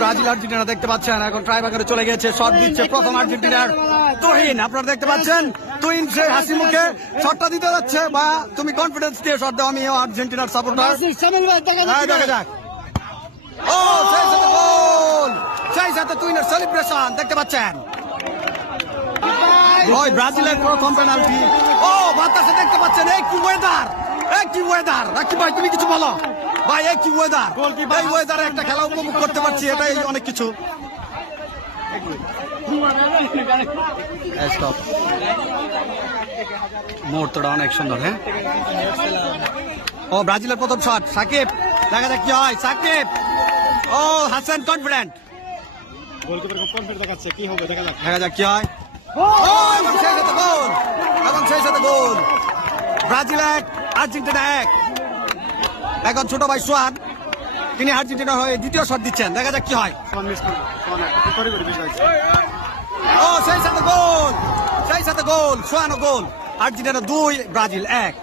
Brazil Argentina দেখতে পাচ্ছেন এখন ট্রাইব্রেকারে চলে গেছে, শট দিচ্ছে প্রথম আর্জেন্টিনার তুহিন। আপনারা দেখতে পাচ্ছেন তুহিন সে হাসি মুখে শটটা দিতে যাচ্ছে, বা তুমি কনফিডেন্স দিয়ে শট দাও, আমি আর্জেন্টিনার সাপোর্টার। দেখা যাক। ও সেই সাথে গোল, সেই সাথে তুহিনের সেলিব্রেশন দেখতে পাচ্ছেন। ওই ব্রাজিলের প্রথম পেনাল্টি। ও বাতাসে দেখতে পাচ্ছেন, এই কি ওয়েদার, এই কি ওয়েদার। রাকিব ভাই তুমি কিছু বলো ভাই, এই কি ওয়েদার, এই ওয়েদারে একটা খেলা উপভোগ করতে পারছি, এটাই অনেক কিছু। মুহূর্তটা অনেক সুন্দর। হ্যাঁ, ও ব্রাজিলের প্রথম শট, সাকিব। দেখা যাক কি হয়। সাকিব, ও হাসান কনফিডেন্ট, দেখা যাক কি হয়। এবং সেই সাথে গোল, এবং সেই সাথে গোল। Brazil 1 Argentina 1। এখন ছোট ভাই সোহান, তিনি আর্জেন্টিনার হয়ে দ্বিতীয় শট দিচ্ছেন, দেখা যাক কি হয়। ও সেই সাথে গোল, সেই সাথে গোল, সোহানও গোল। Argentina 2 Brazil 1।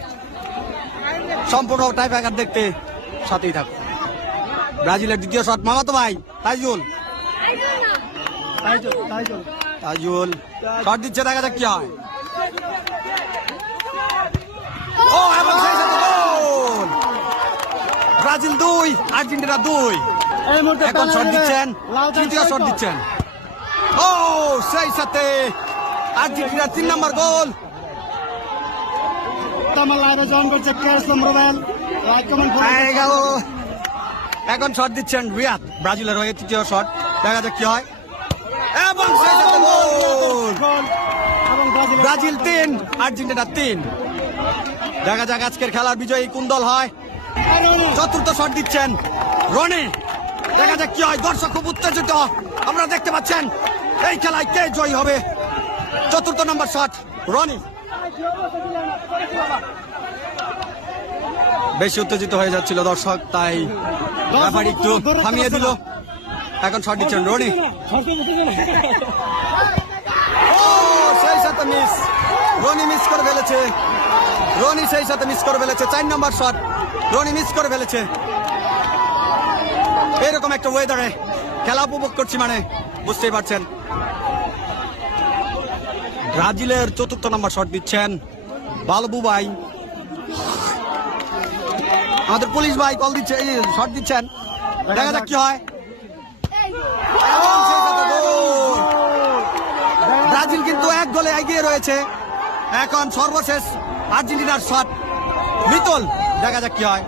সম্পূর্ণ টাইব্রেকার দেখতে সাথেই থাকুন। ব্রাজিলের দ্বিতীয় শট, মামাতো ভাই তাইজুল, তাইজুল শট দিচ্ছে, দেখা যাক কি হয়। ও এবং সেই সাথে গোল। Brazil 2 Argentina 2। এখন শট দিচ্ছেন, তৃতীয় শট দিচ্ছেন। ও সেই সাথে আর্জেন্টিনার 3 নম্বর গোল। এখন শট দিচ্ছেন রিয়াদ, ব্রাজিলের হয়ে তৃতীয় শট, দেখা যাক কি হয়। এবং সেই সাথে গোল। Brazil 3 Argentina 3। দেখা যাক আজকের খেলার বিজয়ী কোন দল হয়। চতুর্থ শট দিচ্ছেন রনি, দেখা যাক কি হয়। দর্শক খুব উত্তেজিত, আপনারা দেখতে পাচ্ছেন। এই খেলায় কে জয়ী হবে। চতুর্থ নম্বর শট রনি। বেশি উত্তেজিত হয়ে যাচ্ছিল দর্শক, তাই ব্যাপারী একটু থামিয়ে দিল। এখন শট দিচ্ছেন রনি। ও সেই সাথে মিস, রনি মিস করে ফেলেছে। রনি সেই সাথে মিস করে ফেলেছে। 4 নম্বর শট রনি মিস করে ফেলেছে। এরকম একটা ওয়েদারে খেলা উপভোগ করছি, মানে বুঝতেই পারছেন। ব্রাজিলের চতুর্থ নম্বর শট দিচ্ছেন বালবু ভাই, আমাদের পুলিশ ভাই কল দিচ্ছে, এই শট দিচ্ছেন, দেখা যাক কি হয়। ব্রাজিল কিন্তু 1 গোলে এগিয়ে রয়েছে। এখন সর্বশেষ আর্জেন্টিনার শট মিতুল, দেখা যাক কি হয়।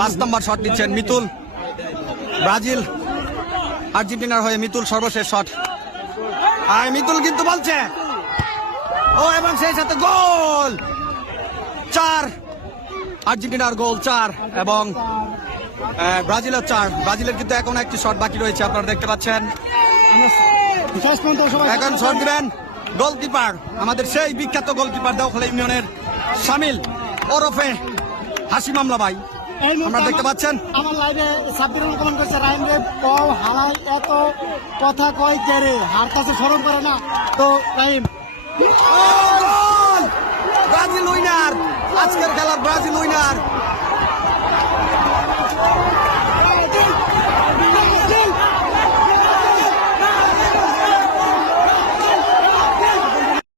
5 নম্বর শট দিচ্ছেন মিতুল। ব্রাজিল আর্জেন্টিনার হয়ে মিতুল সর্বশেষ শট। আর মিতুল কিন্তু বলছে, ও এবং সেই সাথে গোল। 4 আর্জেন্টিনার গোল 4 এবং ব্রাজিলের 4। ব্রাজিলের কিন্তু এখন একটি শট বাকি রয়েছে, আপনারা দেখতে পাচ্ছেন। এখন শট দিবেন গোলকিপার, আমাদের সেই বিখ্যাত গোলকিপার দেওখলা ইউনিয়নের শামিল ওরফে হাসি মামলা ভাই, আপনারা দেখতে পাচ্ছেন। আমার লাইভে সাব্বিরুল কমেন্ট করছে, রাইম রে পাও হালাই এত কথা কয় কে রে, হার কাছে শরম করে না তো রাইম। ব্রাজিল উইনার, আজকের খেলার ব্রাজিল উইনার।